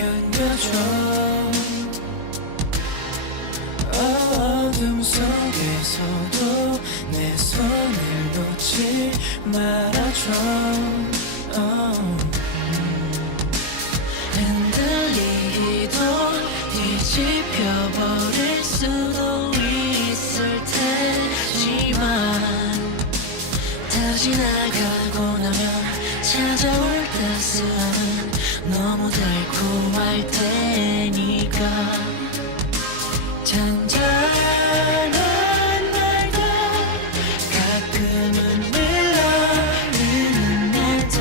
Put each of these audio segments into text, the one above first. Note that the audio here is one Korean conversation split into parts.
견뎌줘. 어둠 속에서도 내 손을 놓지 말아줘. 흔들리기도 뒤집혀버릴 수도 있을 테지만 다시 나가고 나면 찾아올 따스함은 너무 달콤할 테니까. 잔잔한 날과 가끔은 흘러내는 날도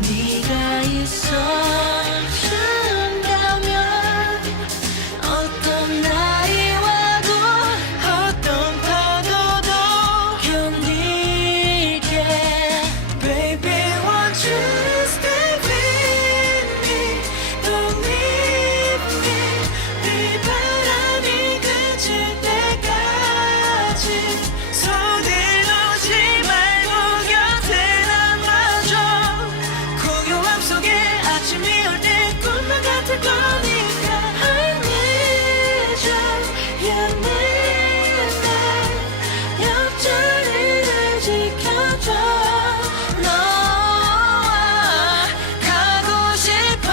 네가 있어준다면 어떤 나이 와도 어떤 파도도 견딜게. Baby won't you stay with me, don't leave me. 이 바람이 그칠 때까지 서둘러지 말고 곁에 남아줘. 고요함 속에 아침이 올 때 꿈만 같을 거니까. I need you, you need me. 옆자리를 지켜줘. 너와 가고 싶어.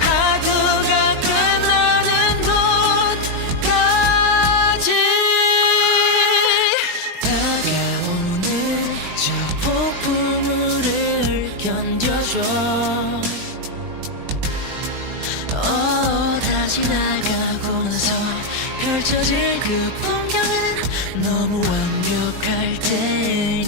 하루가 끝나는 곳까지. 다가오는 저 폭풍우를 견뎌줘. 다시 나가고 나서 펼쳐질 그 풍경은 너무 완벽할 테